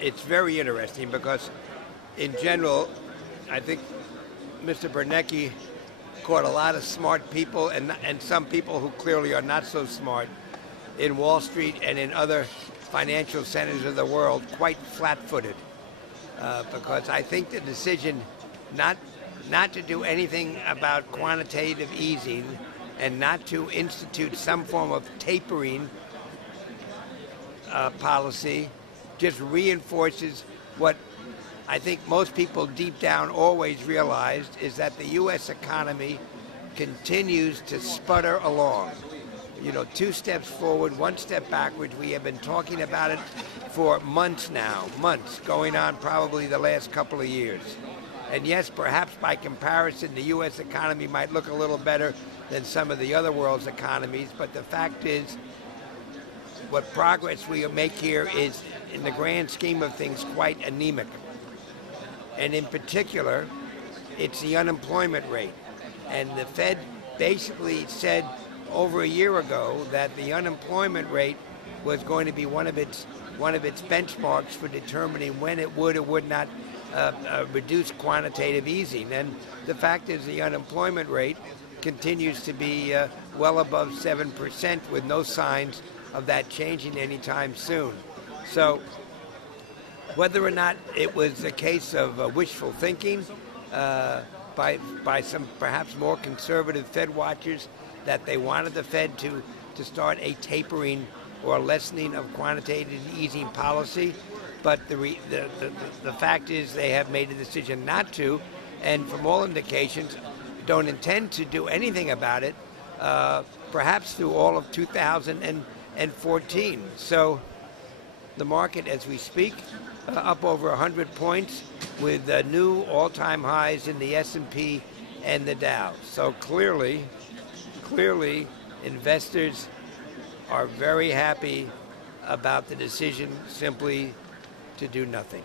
it's very interesting because, in general, I think Mr. Bernanke caught a lot of smart people and some people who clearly are not so smart in Wall Street and in other financial centers of the world quite flat-footed. Because I think the decision not to do anything about quantitative easing and not to institute some form of tapering policy just reinforces what I think most people deep down always realized, is that the U.S. economy continues to sputter along. 2 steps forward, 1 step backwards. We have been talking about it for months now, going on probably the last couple of years. And yes, perhaps by comparison, the U.S. economy might look a little better than some of the other world's economies, but the fact is, what progress we make here is, in the grand scheme of things, quite anemic. And in particular, it's the unemployment rate. And the Fed basically said over a year ago that the unemployment rate was going to be one of its benchmarks for determining when it would or would not reduce quantitative easing. And the fact is, the unemployment rate continues to be well above 7%, with no signs of that changing anytime soon. So whether or not it was a case of wishful thinking by some perhaps more conservative Fed watchers, that they wanted the Fed to start a tapering or lessening of quantitative easing policy, but the fact is they have made a decision not to, and from all indications don't intend to do anything about it, perhaps through all of 2014. So the market, as we speak, up over 100 points, with new all-time highs in the S&P and the Dow. So clearly, investors are very happy about the decision simply to do nothing.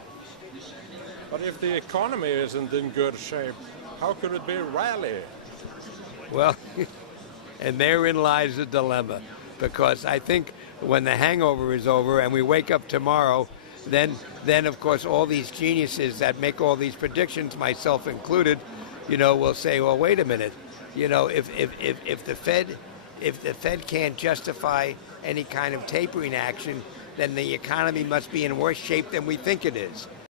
But if the economy isn't in good shape, how could it be a rally? Well, and therein lies the dilemma, because I think when the hangover is over and we wake up tomorrow, then of course all these geniuses that make all these predictions, myself included, will say, well, wait a minute, if the Fed can't justify any kind of tapering action, then the economy must be in worse shape than we think it is.